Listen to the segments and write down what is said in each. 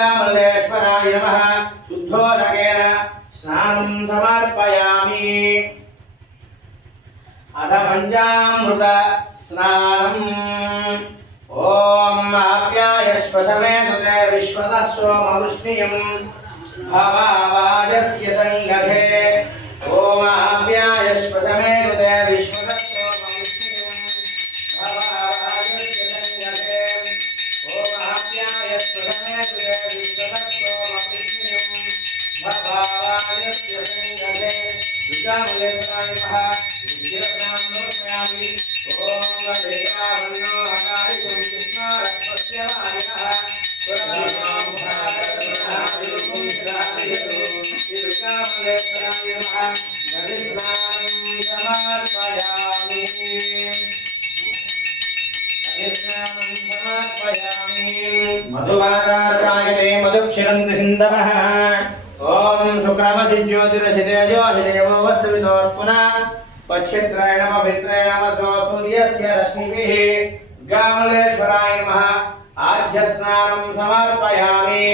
मल्लेश्वराय नमः शुद्धोदकेन स्नानं समर्पयामि अथ पंचामृत स्नानम् ओम आप्यायस्व समेतते विश्वतः सोमवृष्णियं भवावाजस्य संगते ओम आप्यायस्व समेतते विश्वतः सोमवृष्णियं भवावाजस्य संगते ओम आप्यायस्व समेतते विश्वतः सोमवृष्णियं भवावाजस्य संगते दुर्गामलेश्वराय नमः ओम शुक्रमसि ज्योतिरसितेजो देवो वत्सवितोर्पुना पक्षत्राय पवित्राय नमः सूर्यस्य रश्मिभिः गामलेश्वराय नमः आज्य स्नानं समर्पयामि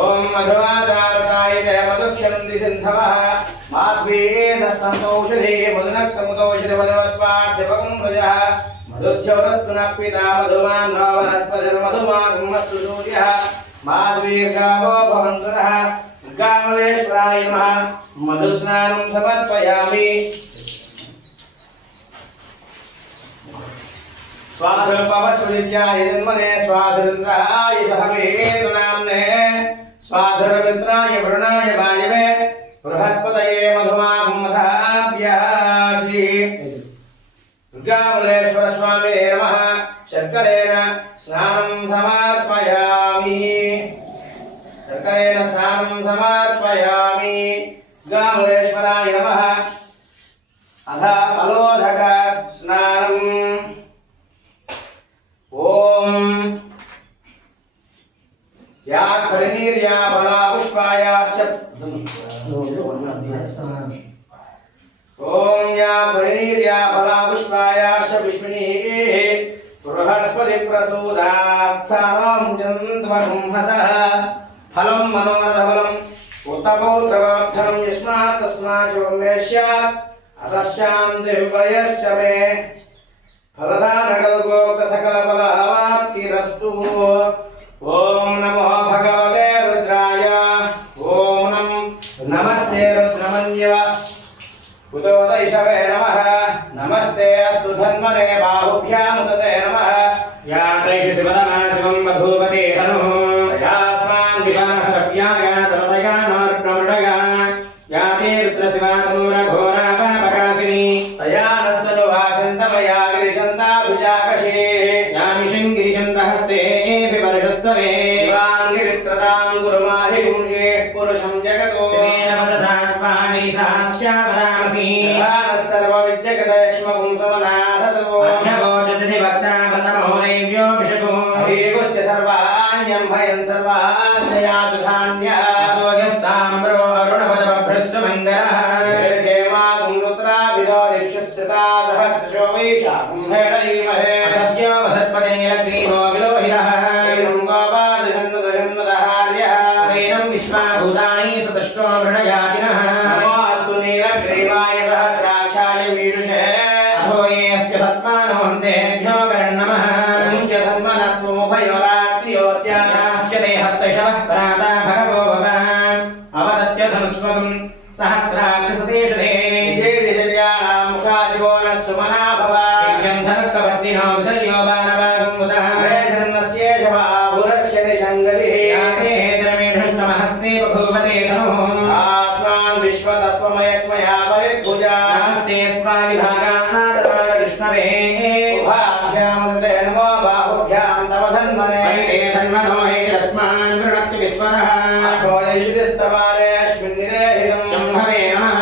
ओम मधुवादारताय मधुक्षरन्ति सिन्धवः माध्वीरसन्तौषधे मधुनक्तमुतौषधे मधुवत्पाद्यवकं व्रजः मधुच्छौरस्तु न पिता मधुमान् नो वनस्पतिर्मधुमागमस्तु सूर्यः माध्वीर्गावो भवन्तः गामलेश्वराय नमः मधुस्नानं समर्पयामि स्वाधर्पवस्वदिव्याय जन्मने स्वाधरिन्द्राय सहमेतुनाम्ने स्वाधर्मित्राय वरुणाय वायवे बृहस्पतये मधुमागमधाभ्यासि दुर्गामलेश्वर स्वामी नमः शर्करेण स्नानं समर्पयामि शर्करेण स्नानं समर्पयामि गामलेश्वराय नमः अथ फलोदक स्नानम् ओम या खरनीर्या बला पुष्पायाश्च ओम या खरनीर्या बला पुष्पायाश्च विष्णुः बृहस्पति प्रसूदात् सारं जन्त्वहंसः फलं मनोरथफलम् उत्तमौत्रवार्थं यस्मात् तस्मात् वमेष्यात् अतश्चान्तिर्वयश्च मे फलदानकल्पोक्त सकलफलवाप्तिरस्तु ओम नमो भगवते रुद्राय ओम नमस्ते रुद्रमन्यव कुतोदैषवे नमः नमस्ते अस्तु धन्मने बाहुभ्यां दते नमः या तैषि शिवदना शिवं बभूवते धनुः यास्मान् शिवानसरव्याय तमतया मार्गमृडया या ते रुद्रशिवा तनूरघोरा पापकाशिनी तया नस्तनुभाषन्तमया गिरिशन्ताभिषाकशे यामिषं गिरिशन्तहस्ते विवर्षस्तवे शिवाङ्गिरित्रतां गुरुमाहि पुंसे पुरुषं जगतो शिवेन पदसात्पानिशास्यापदामसि प्रधानः सर्वविद्यगतक्ष्मपुंसवनाथतो अभ्यवोचति भक्ता व्रतमहोदैव्यो विशको अभीगुश्च सर्वाण्यं भयं सर्वाश्च यातु धान्यः सोऽयस्ताम्रो अरुणपदबभ्रश्च मङ्गलः जयमा कुन्द्रुत्राभिधो दिक्षुश्चिता सहस्रशो वैशा कुम्भेणैमहे सद्यो वसत्पतिनीलग्रीवो विलोहितः विश्वाभूतानि सतष्टो मृणयातिनः नमोऽस्तु नीलग्रीवाय सहस्राक्षाय वीरुषे अथो ये अस्य सत्त्वानोऽन्तेभ्यो वरन्नमः च धर्मनस्तु मुभयोरात्मयोत्यास्य ते हस्तशवः प्राता भगवोताम् अवदत्य धनुष्वम् सहस्राक्षसतेषधे विशेषिदिव्याणां मुखाशिवो नः सुमना भव दिव्यं धनुःसवर्तिनो विसर्यो बाणवागुमुदः धर्मस्येषवाभुरस्य निषङ्गलिः याते द्रविणुष्टमहस्ते बभूवते धनुः आस्मान् विश्वतस्वमयत्मया परिभुजा नमस्ते स्वाविभागानादृष्णवे उभाभ्यां दते नमो बाहुभ्यां तव धन्मने हे धन्मनो हे अस्मान् वृणक्तु विस्मरः अथोयैषिस्तवाले अस्मिन्निदेहितं शम्भवे नमः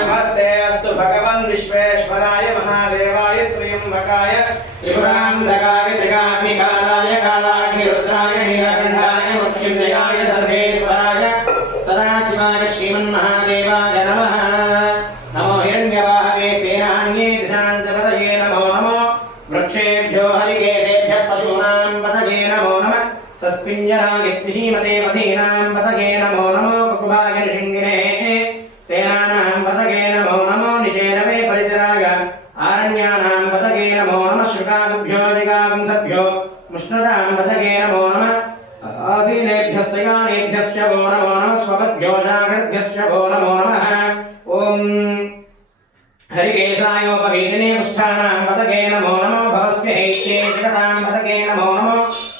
नमस्ते अस्तु भगवन् विश्वेश्वराय महादेवाय त्र्यम्बकाय त्रिपुरान्धकाय त्रिकाग्निकालाय कालाग्निरुद्राय नीलकण्ठाय मृत्युञ्जयाय सर्वेश्वराय सदाशिवाय श्रीमन्महादेवाय नमः नमो हिरण्यवाहवे सेनान्ये दिशान्तपतये नमो नमो वृक्षेभ्यो हरिकेशेभ्यः पशूनां पतये नमो नमः सस्पिञ्जरागे कृषीमते पथीनां पतये नमो नमो कुकुभाय नृसिंगिने सेनानां पतये नमो नमो निचेरवे परिचराय आरण्यानां पतये नमो नमः शुकाभ्यो दिगांसभ्यो मुष्णुतां पतये नमो नमः आसीनेभ्यः शयानेभ्यश्च वो नमो नमः स्वपद्भ्यो जागृद्भ्यश्च वो नमो नमः ॐ हरिकेशायोपवीदिने पुष्ठानां पतये नमो नमो भवस्वे हैत्ये जगतां पतये नमो नमो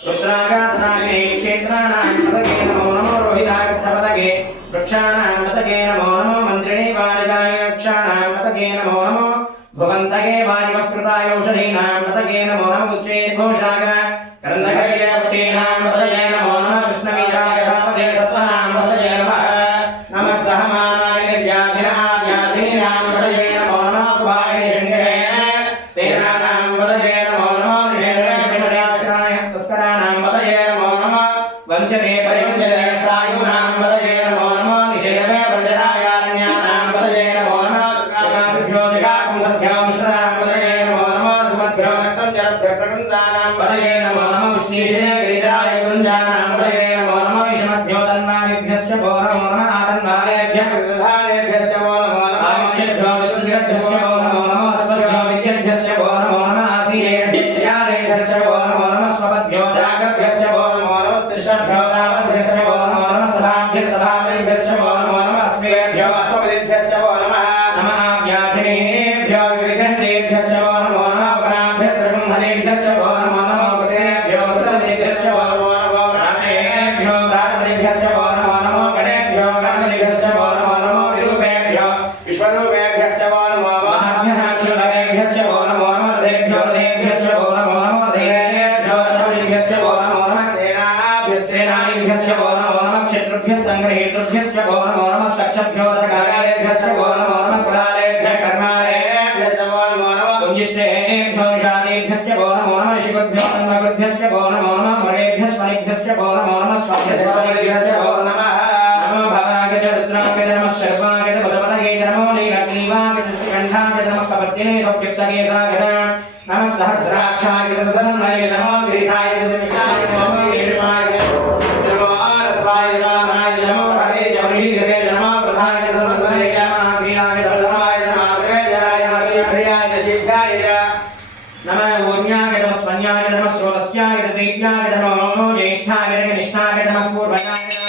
रुद्रागातनागे क्षेत्राणां पतये नमो नमो रोहितागस्तपतये वृक्षाणां पतये नमो नमो मन्त्रिणे बालिकाय रक्षाणां पतये नमो नमो भुवन्तगे वायुवस्कृताय औषधीनां पतये नमो नमो उच्चैर्घोषाग करन्दकर्यपतीनां पतये नमो नमः कृष्णवीराय धापते सत्त्वनां पतये नमः नमः सहमानाय निर्व्याधिनः व्याधिनां पतये नमो नमः कुभाय निषङ्गे सेनानां पतये नमो नमः निषेधे तस्कराणां पतये नमो नमः वञ्चने परिवञ्चने सायुनां पतये नमो नमः निषेधे परिजनायारण्यानां पतये नमो नमः जगाभ्यो जगाकुंसभ्यो मिश्राणां पतये नमो नमः सुमभ्यो रक्तं जलभ्यो प्रकृन्दानां पतये नमो नमः विष्णुविषये गिरिजाय गुञ्जानां पतये नमो नमः विषमभ्यो तन्मानिभ्यश्च भो नमो नमः आतन्मानेभ्यः विदधानेभ्यश्च भो नमो नमः आयुष्यभ्यो विष्णुभ्यश्च भो नमो नमः अस्मभ्यो विद्यभ्यश्च भो नमो नमः आसीनेभ्यश्च यानेभ्यश्च भो नमो नमः स्वपद्भ्यो जागभ्यश्च भो नमो नमः स्त्रिशभ्यो तावद्भ्यश्च भो नमो नमः सभाभ्यः सभापतिभ्यश्च भो नमो नमः अस्मेभ्यो अश्वपतिभ्यश्च भो नमः नमः व्याधिनेभ्यो विविधन्तेभ्यश्च भो नमो नमः अपराभ्यश्च कुम्भलेभ्यश्च भो नमो नमः कुशेभ्यो कृतलेभ्यश्च भो नमो नमः प्राणेभ्यो प्राणपतिभ्यश्च भो नमो नमः गणेभ्यो गणपतिभ्यश्च भो नमो नमः विरूपेभ्यो विश्वरूपेभ्यश्च भो नमो नमः महाभ्यः क्षुलकेभ्यश्च भो नमो नमः रथेभ्यो रथेभ्यश्च भो नमो नमः रथेभ्यो रथपतिभ्यश्च भो नमो नमः सेनाभ्यश्च भो नमो नमः क्षत्रुभ्यः सङ्ग्रहेतृभ्यश्च भो नमो नमः तक्षभ्यो दशकारेभ्यश्च भो नमो नमः कुलालेभ्यः कर्मालेभ्यश्च भो नमो नमः कुञ्जिष्टेभ्यो निषादेभ्यश्च भो नमो नमः शिखुभ्यो तन्मगुभ्यश्च भो नमो नमः मरेभ्यश्च मणिभ्यश्च भो नमो नमः स्वाभ्यश्च मणिभ्यश्च भो नमः नमो भवाय च रुद्राय च नमः शर्वाय च बुधपतये च नमो नीलग्रीवाय च त्रिकण्ठाय च नमः कपर्दिने कप्युक्तकेशाय च नमः सहस्राक्षाय च सदनमये नमो गिरिशाय च त्रिमिषाय च नमो गिरिमाय च नमो आरसाय रामाय च नमो हरे च महीधरे च नमो प्रधाय च सर्वधये च नमः क्रियाय च प्रथमाय च नमः श्रेयाय नमः शीघ्राय च शीघ्राय च नमः ऊर्ण्याय च नमः स्वन्याय च नमः स्रोतस्याय च दीप्याय च नमो ज्येष्ठाय च निष्ठाय च नमः पूर्वजाय च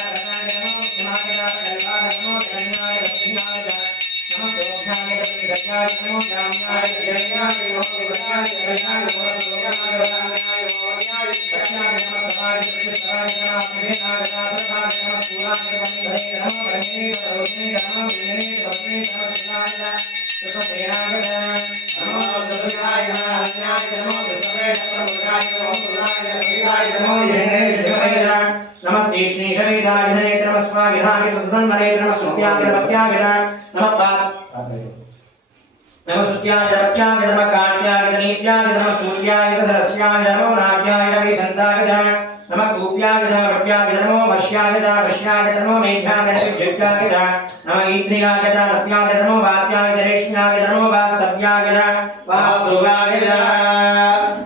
नमस्ते श्री शरीराय धनेत्र नमस्वामिहाय तद्वन्मनेत्र नमस्कृत्याय नमत्याय नमः सुत्याय जपत्याय नमः काट्याय नीत्याय नमः सूर्याय सरस्याय नमो नाट्याय नमः संताय नमः गोप्याय वट्याय नमो वश्याय वश्याय नमो मेघाय दिव्याय नमः इंद्रियाय रत्याय नमो वात्याय रेष्म्याय नमो वास्तव्याय वासुवाय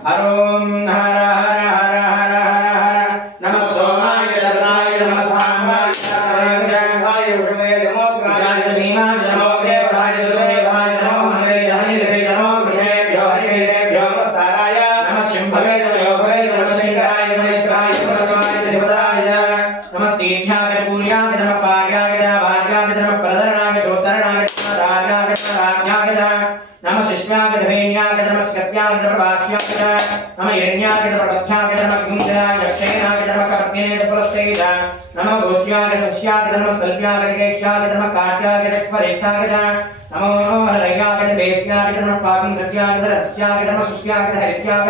ओम हर हर हर हर हर नमः सोमाय धर्माय नमः साम्राय भाय उषवे नमो ग्राय भीमाय नमो ग्रेवाय दुर्मेधाय नमो हरे हरिसे नमो वृषेभ्यो हरिकेशेभ्यो नमस्काराय नमः शंभवे नमः योगवे नमः शंकराय नमः ईश्वराय नमः शिवाय शिवतराय नमस्तेभ्याय पूर्याय नमः पार्याय वार्याय नमः प्रधरणाय चोत्तरणाय दार्याय राज्ञाय नमः शिष्याय धवेन्याय नमः स्कत्याय नमः वाक्याय नमः यज्ञाय नमः पथ्याय नमः गुंजनाय दक्षिणाय नमः कपर्दिने पुरस्तेय नमः गोष्याय सस्याय नमः सल्प्याय केश्याय नमः काट्याय वरिष्ठाय नमो हरयाय देव्याय नमः पापं सत्याय रस्याय नमः सुष्याय हरित्याय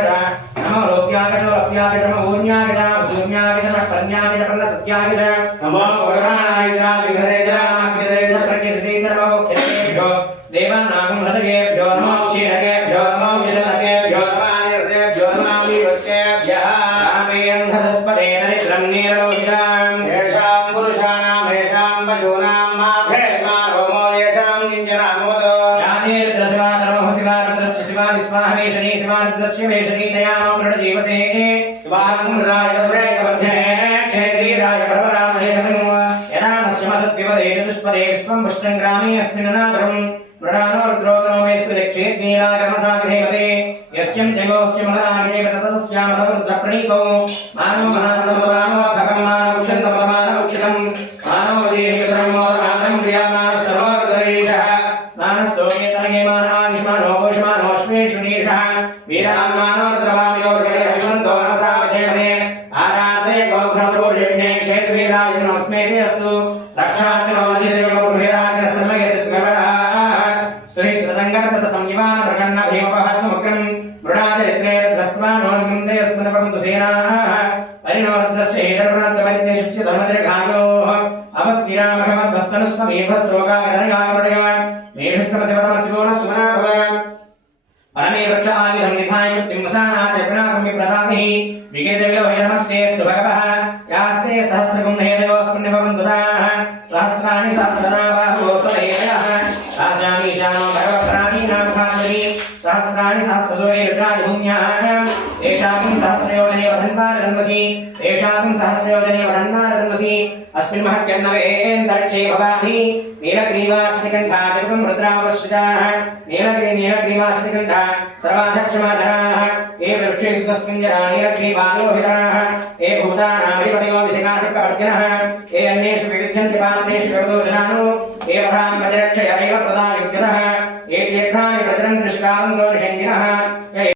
नमः लोक्याय लप्याय नमः ऊर्ण्याय शून्याय नमः पन्याय नमः सत्याय नमो पुराणाय विघ्ने कृते प्रकृते नमो खेभ्यो देवानागं हृदयेभ्यो नमः क्षीरकेभ्यो नमः विशनकेभ्यो नमः निर्देभ्यो नमः विवस्येभ्यः नामेऽन्धस्पदे दरिद्रं नीरलोहितां येषां पुरुषाणां येषां पशूनां माभे मा रोमो येषां निञ्जनामोदो यानेर्द्रशिवा नमः शिवा रुद्रस्य शिवा विस्माहवे शनि शिवा रुद्रस्य वेशति तयानो मृडजीवसे वाङ्मृराजवरेकमध्ये क्षेत्रीराज परवरामहेतनु यदा नश्यमसद्विपदे चतुष्पदे विश्वं पुष्टं ग्रामे अस्मिन्नादरम् मृडानो रुद्रोतनो मे स्मृतिक्षेत्नीलागमसाविधेवते यस्यं जयोस्य मदनागिदेव ततस्यामतवृद्धप्रणीतो मानो महानतमानो भगं मानौक्षन्तपदमानौक्षितं मानो देहिकतरं मोदमात्रं प्रियामानः सर्ववितरेशः मानस्तोकेतनगे मानायुष्मानो घोषमानोऽश्वेषु नीर्षः वीरान्मानो द्रवामियो हृदयविशन्तो नमसाविधेवते आराधय गोघ्रमपूर्यज्ञे क्षेत्रवीरायुनमस्मेते अस्तु रक्षाचनोदिदेवपुरुषेराचन सर्वयचिद्गवः स्तुतिस्मृतङ्गर्धसतं युवान प्रकन्न भीमपहत्वमग्रं मृडाचरित्रे द्रस्मानोन्मुन्दयस्मृतपन्तु सेनाः परिणोर्द्रस्य हेतर्वृणत्वपरिदेशस्य धर्मदीर्घायोः अवस्मिरामघमद्भस्तनुस्त्वमीभस्तोकागधनगामृडय मेढुष्टमशिवतमशिवोनः सुमना भव परमे वृक्ष आयुधं निधाय मुक्तिं वसानात् प्रणाकं विप्रदाति विगिरिदेवयो नमस्ते स्तु भगवः यास्ते सहस्रगुं हेतयोस्पुण्यभवन्तुताः सहस्राणि सहस्रदा बाहुवोत्तरैरयः राजामीशानो भगवत्प्राणीनां भागवती सहस्राणि सहस्रसो रुद्रादिभूम्याः तेषां सहस्रयोजने वधन्वानरन्वसि तेषां सहस्रयोजने वधन्वानरन्वसि अस्मिन् महत्यन्नवेन्दर्क्षे भवाधि नीलग्रीवाश्रिकण्ठा जगतं रुद्रावश्रिताः नीलग्रीवाश्रिकण्ठा सर्वाधक्षमाधराः ये वृक्षेषु सस्मिञ्जरा नीलग्रीवालोभिषाः ये भूतानामधिपतयो विशिखासिकवर्तिनः